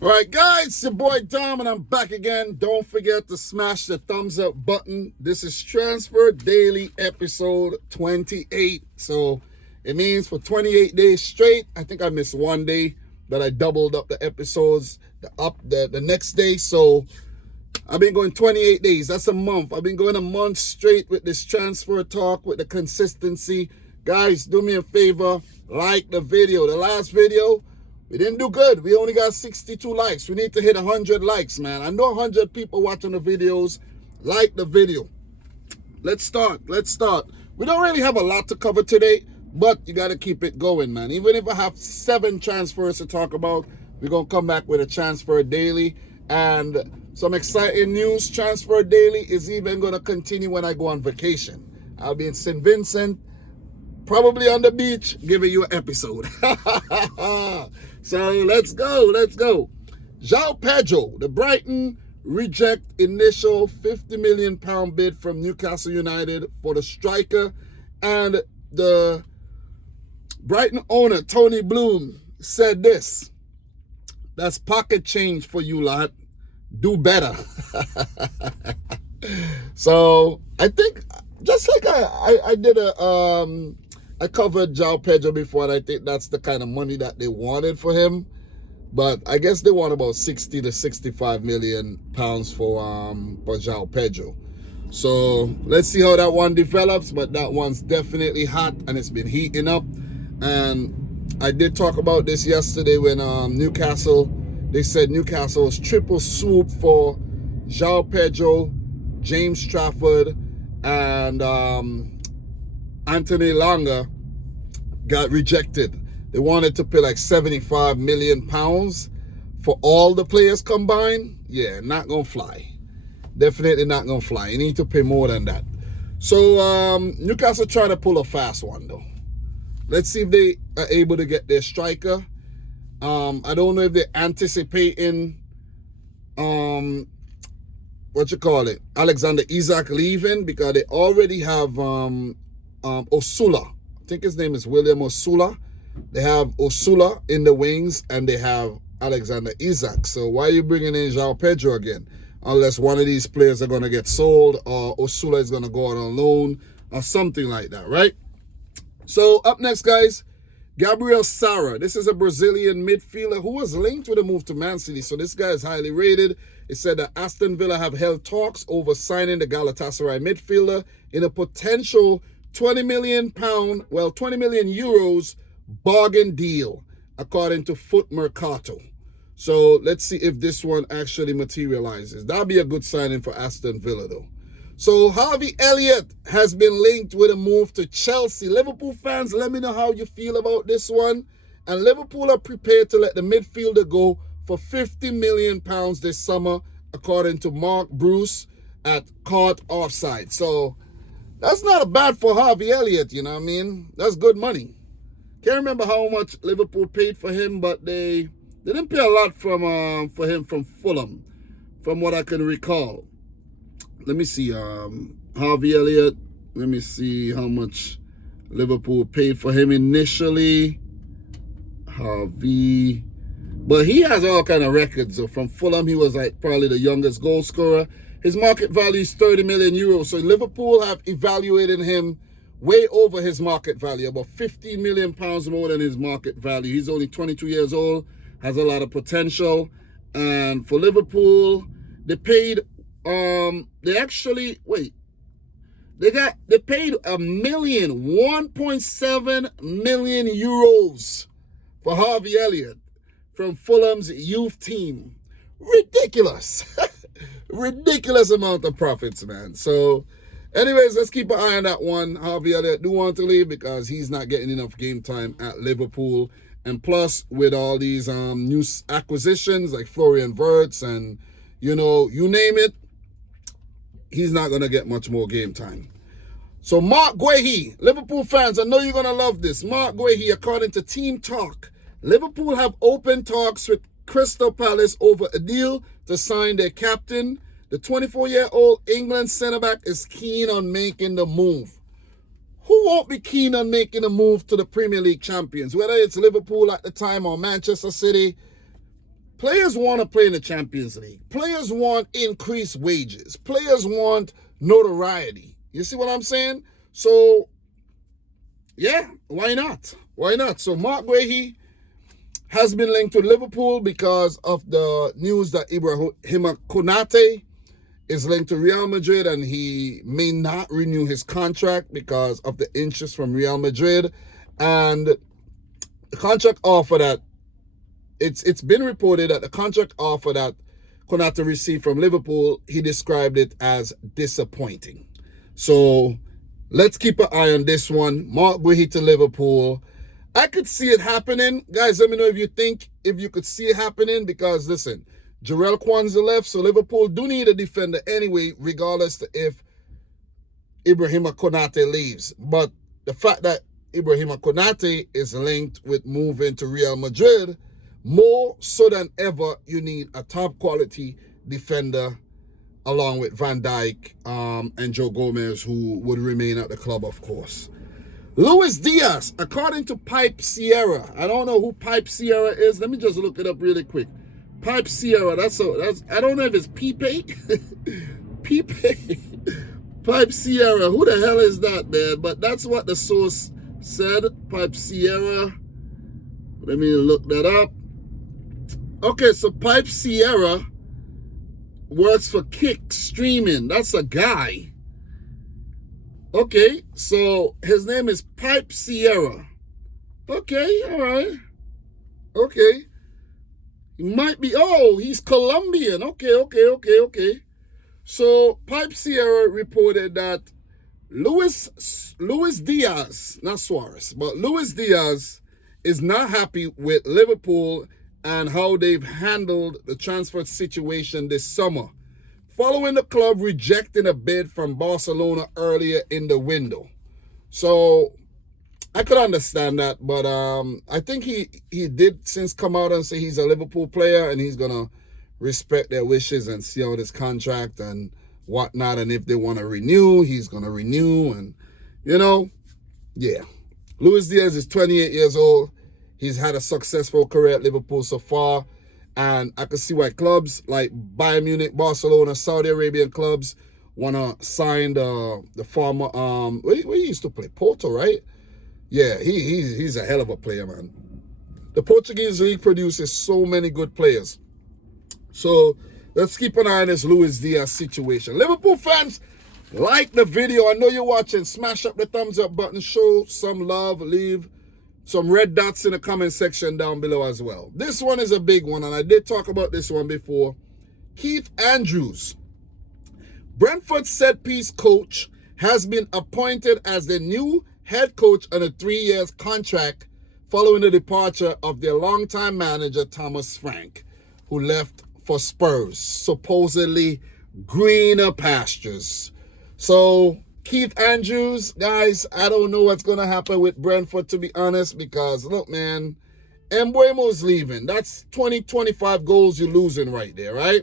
All right, guys, it's your boy Dom, and I'm back again. Don't forget to smash the thumbs up button. This is Transfer Daily episode 28. So it means for 28 days straight, I think I missed one day, but I doubled up the episodes the next day. So I've been going 28 days. That's a month. I've been going a month straight with this transfer talk, with the consistency. Guys, do me a favor, like the video. The last video, we didn't do good. We only got 62 likes. We need to hit 100 likes, man. I know 100 people watching the videos. Like the video. Let's start. We don't really have a lot to cover today, but you got to keep it going, man. Even if I have 7 transfers to talk about, we're going to come back with a transfer daily. And some exciting news. Transfer daily is even going to continue when I go on vacation. I'll be in St. Vincent, probably on the beach, giving you an episode. So let's go. Xiao Pedro, the Brighton reject initial £50 million bid from Newcastle United for the striker. And the Brighton owner, Tony Bloom, said this: "That's pocket change for you lot. Do better." So I think, just like I did I covered Xiao Pedro before, and I think that's the kind of money that they wanted for him. But I guess they want about 60 to 65 million pounds for Xiao Pedro. So let's see how that one develops. But that one's definitely hot, and it's been heating up. And I did talk about this yesterday when they said Newcastle's triple swoop for Xiao Pedro, James Trafford, and Anthony Langa got rejected. They wanted to pay like 75 million pounds for all the players combined. Yeah, not gonna fly. Definitely not gonna fly. You need to pay more than that. So Newcastle trying to pull a fast one though. Let's see if they are able to get their striker. I don't know if they're anticipating Alexander Isak leaving, because they already have Osula. I think his name is William Osula. They have Osula in the wings, and they have Alexander Isak. So why are you bringing in Xiao Pedro again? Unless one of these players are going to get sold, or Osula is going to go out on loan, or something like that, right? So up next, guys, Gabriel Sara. This is a Brazilian midfielder who was linked with a move to Man City. So this guy is highly rated. It said that Aston Villa have held talks over signing the Galatasaray midfielder in a potential €20 million bargain deal, according to Foot Mercato. So let's see if this one actually materializes. That'll be a good signing for Aston Villa, though. So Harvey Elliott has been linked with a move to Chelsea. Liverpool fans, let me know how you feel about this one. And Liverpool are prepared to let the midfielder go for £50 million this summer, according to Mark Bruce at Caught Offside. So that's not bad for Harvey Elliott, you know what I mean? That's good money. Can't remember how much Liverpool paid for him, but they didn't pay a lot for him from Fulham, from what I can recall. Let me see, Harvey Elliott. Let me see how much Liverpool paid for him initially. Harvey. But he has all kind of records. So from Fulham, he was like probably the youngest goal scorer. His market value is €30 million. So Liverpool have evaluated him way over his market value, about £15 million more than his market value. He's only 22 years old, has a lot of potential. And for Liverpool, they paid they paid €1.7 million for Harvey Elliott from Fulham's youth team. Ridiculous. Ridiculous amount of profits, man. So anyways, let's keep an eye on that one. Harvey Elliott do want to leave because he's not getting enough game time at Liverpool. And plus, with all these new acquisitions like Florian Wirtz and, you name it, he's not going to get much more game time. So Mark Guehi, Liverpool fans, I know you're going to love this. Mark Guehi, according to Team Talk, Liverpool have open talks with Crystal Palace over a deal to sign their captain. The 24-year-old England centre-back is keen on making the move. Who won't be keen on making a move to the Premier League champions? Whether it's Liverpool at the time or Manchester City, Players want to play in the Champions League. Players want increased wages. Players want notoriety. You see what I'm saying? So, yeah, why not? Why not? So, Mark Guehi has been linked to Liverpool because of the news that Ibrahima Konate is linked to Real Madrid, and he may not renew his contract because of the interest from Real Madrid. And the contract offer that it's been reported that the contract offer that Konate received from Liverpool, he described it as disappointing. So let's keep an eye on this one. Mark Guhi to Liverpool. I could see it happening. Guys, let me know if you could see it happening, because listen, Jarell Kwanzaa left, so Liverpool do need a defender anyway, regardless of if Ibrahima Konate leaves. But the fact that Ibrahima Konate is linked with moving to Real Madrid, more so than ever, you need a top quality defender along with Van Dijk and Joe Gomez, who would remain at the club, of course. Luis Diaz, according to Pipe Sierra. I don't know who Pipe Sierra is. Let me just look it up really quick. Pipe Sierra, that's I don't know if it's Pipe. Pipe. Pipe Sierra. Who the hell is that, man? But that's what the source said. Pipe Sierra. Let me look that up. Okay, so Pipe Sierra works for Kick Streaming. That's a guy. Okay, so his name is Pipe Sierra. Okay, all right. Okay. He might be, he's Colombian. Okay. So Pipe Sierra reported that Luis Diaz, not Suarez, but Luis Diaz is not happy with Liverpool and how they've handled the transfer situation this summer, following the club rejecting a bid from Barcelona earlier in the window. So I could understand that, but I think he did since come out and say he's a Liverpool player and he's going to respect their wishes and see out his contract and whatnot. And if they want to renew, he's going to renew. And, yeah. Luis Diaz is 28 years old. He's had a successful career at Liverpool so far. And I can see why clubs like Bayern Munich, Barcelona, Saudi Arabian clubs want to sign the former, where he used to play, Porto, right? Yeah, he's a hell of a player, man. The Portuguese league produces so many good players. So let's keep an eye on this Luis Diaz situation. Liverpool fans, like the video. I know you're watching. Smash up the thumbs up button. Show some love. Leave some red dots in the comment section down below as well. This one is a big one, and I did talk about this one before. Keith Andrews, Brentford set-piece coach, has been appointed as the new head coach on a 3-year contract following the departure of their longtime manager, Thomas Frank, who left for Spurs, supposedly greener pastures. So Keith Andrews, guys, I don't know what's going to happen with Brentford, to be honest, because, look, man, Mbeumo's leaving. That's 20-25 goals you're losing right there, right?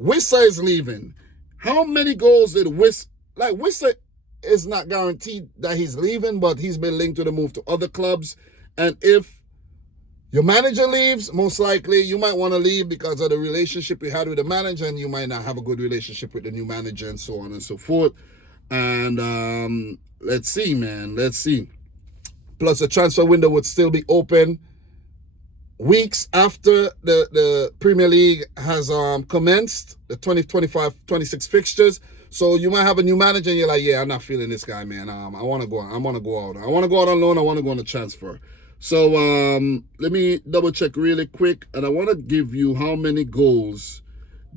Wissa is leaving. How many goals did Wissa... Like, Wissa is not guaranteed that he's leaving, but he's been linked to the move to other clubs. And if your manager leaves, most likely you might want to leave because of the relationship you had with the manager, and you might not have a good relationship with the new manager and so on and so forth. And let's see, man. Let's see. Plus, the transfer window would still be open weeks after the Premier League has commenced, the 2025-26 fixtures. So you might have a new manager and you're like, yeah, I'm not feeling this guy, man. I want to go out. I want to go out on loan. I want to go on a transfer. So let me double check really quick. And I want to give you how many goals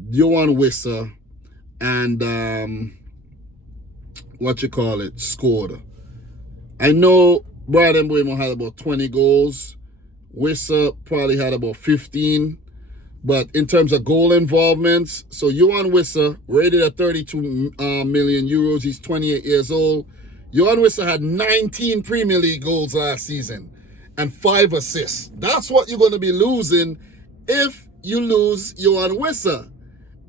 Yohan Wissa and scored. I know Brad Mbeumo had about 20 goals. Wissa probably had about 15. But in terms of goal involvements, so Yohan Wissa, rated at 32 million euros. He's 28 years old. Yohan Wissa had 19 Premier League goals last season and 5 assists. That's what you're going to be losing if you lose Yohan Wissa.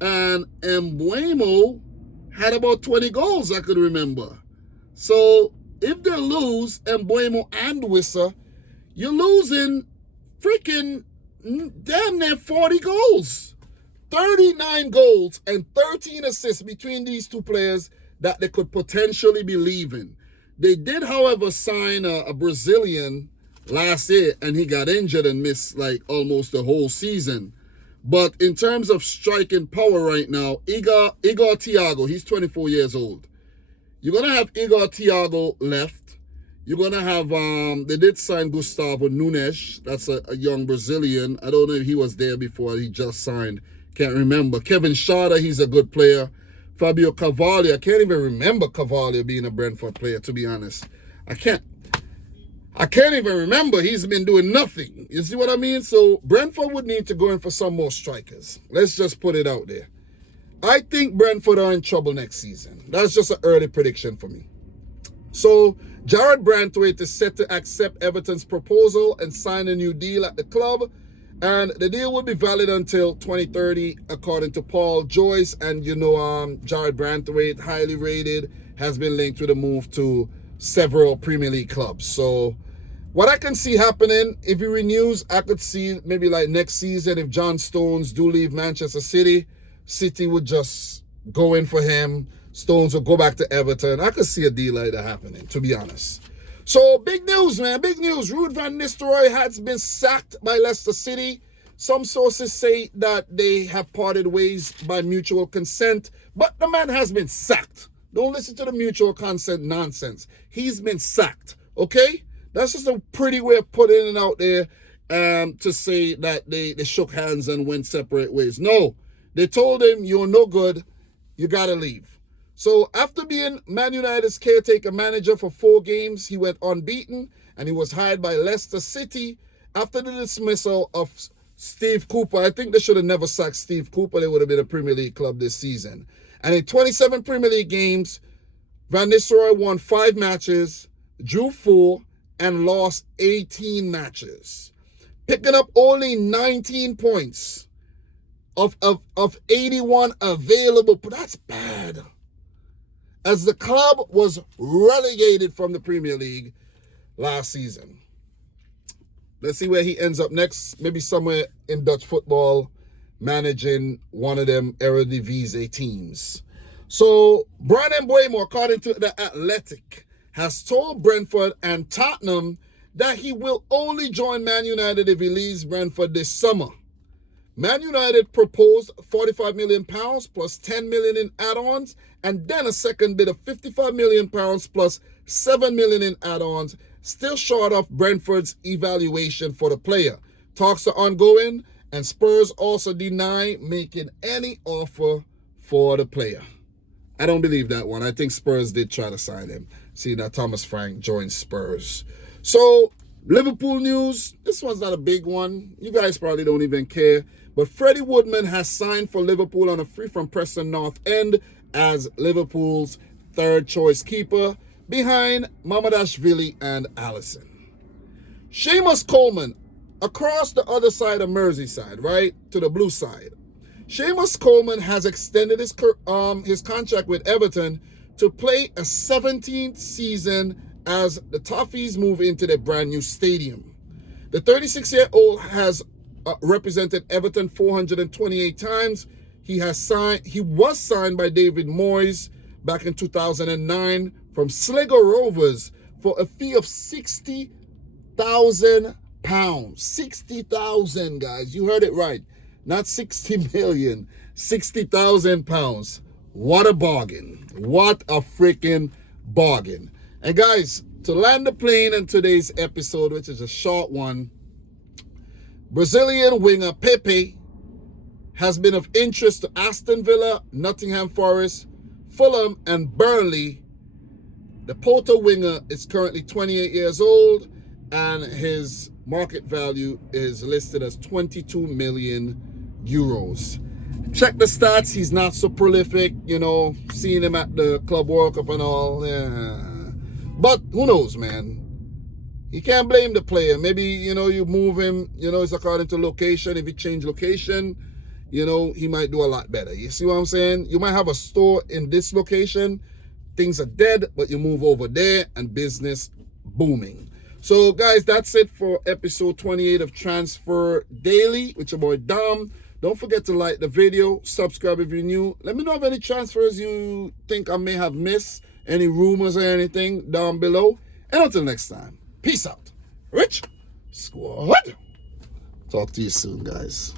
And Mbeumo had about 20 goals, I could remember. So if they lose Mbeumo and Wissa, you're losing freaking damn near 40 goals. 39 goals and 13 assists between these two players that they could potentially be leaving. They did, however, sign a Brazilian last year, and he got injured and missed like almost the whole season. But in terms of striking power right now, Igor Thiago, he's 24 years old. You're going to have Igor Thiago left. You're going to have, they did sign Gustavo Nunes. That's a young Brazilian. I don't know if he was there before. He just signed. Can't remember. Kevin Schade, he's a good player. Fabio Carvalho, I can't even remember Carvalho being a Brentford player, to be honest. I can't even remember. He's been doing nothing. You see what I mean? So Brentford would need to go in for some more strikers. Let's just put it out there. I think Brentford are in trouble next season. That's just an early prediction for me. So Jared Brantwaite is set to accept Everton's proposal and sign a new deal at the club. And the deal will be valid until 2030, according to Paul Joyce. And, Jared Brantwaite, highly rated, has been linked with a move to several Premier League clubs. So what I can see happening, if he renews, I could see maybe like next season, if John Stones do leave Manchester City, City would just go in for him. Stones will go back to Everton. I could see a deal like that happening, to be honest. So big news, man, big news. Ruud van Nistelrooy has been sacked by Leicester City. Some sources say that they have parted ways by mutual consent, but the man has been sacked. Don't listen to the mutual consent nonsense. He's been sacked, okay? That's just a pretty way of putting it out there to say that they shook hands and went separate ways. No, they told him, you're no good, you got to leave. So after being Man United's caretaker manager for 4 games, he went unbeaten, and he was hired by Leicester City after the dismissal of Steve Cooper. I think they should have never sacked Steve Cooper. They would have been a Premier League club this season. And in 27 Premier League games, Van Nistelrooy won 5 matches, drew 4, and lost 18 matches, picking up only 19 points of 81 available. But that's bad, as the club was relegated from the Premier League last season. Let's see where he ends up next. Maybe somewhere in Dutch football, managing one of them Eredivisie teams. So Brian Mbeumo, according to The Athletic, has told Brentford and Tottenham that he will only join Man United if he leaves Brentford this summer. Man United proposed £45 million plus £10 million in add-ons, and then a second bid of £55 million plus £7 million in add-ons, still short of Brentford's evaluation for the player. Talks are ongoing, and Spurs also deny making any offer for the player. I don't believe that one. I think Spurs did try to sign him, seeing that Thomas Frank joined Spurs. So, Liverpool news. This one's not a big one. You guys probably don't even care. But Freddie Woodman has signed for Liverpool on a free from Preston North End as Liverpool's third choice keeper, behind Mamadashvili and Alisson. Seamus Coleman, across the other side of Merseyside, right, to the blue side. Seamus Coleman has extended his contract with Everton to play a 17th season as the Toffees move into their brand new stadium. The 36-year-old has represented Everton 428 times. He was signed by David Moyes back in 2009 from Sligo Rovers for a fee of £60,000. 60,000, guys. You heard it right. Not 60 million. £60,000. What a bargain. What a freaking bargain. And guys, to land the plane in today's episode, which is a short one, Brazilian winger Pepe has been of interest to Aston Villa, Nottingham Forest, Fulham, and Burnley. The Porto winger is currently 28 years old, and his market value is listed as 22 million euros. Check the stats. He's not so prolific, seeing him at the Club World Cup and all. Yeah. But who knows, man? You can't blame the player. Maybe, you move him, it's according to location. If you change location, he might do a lot better. You see what I'm saying? You might have a store in this location. Things are dead, but you move over there and business booming. So, guys, that's it for episode 28 of Transfer Daily with your boy Dom. Don't forget to like the video, subscribe if you're new. Let me know of any transfers you think I may have missed, any rumors or anything down below. And until next time, peace out. Rich Squad. Talk to you soon, guys.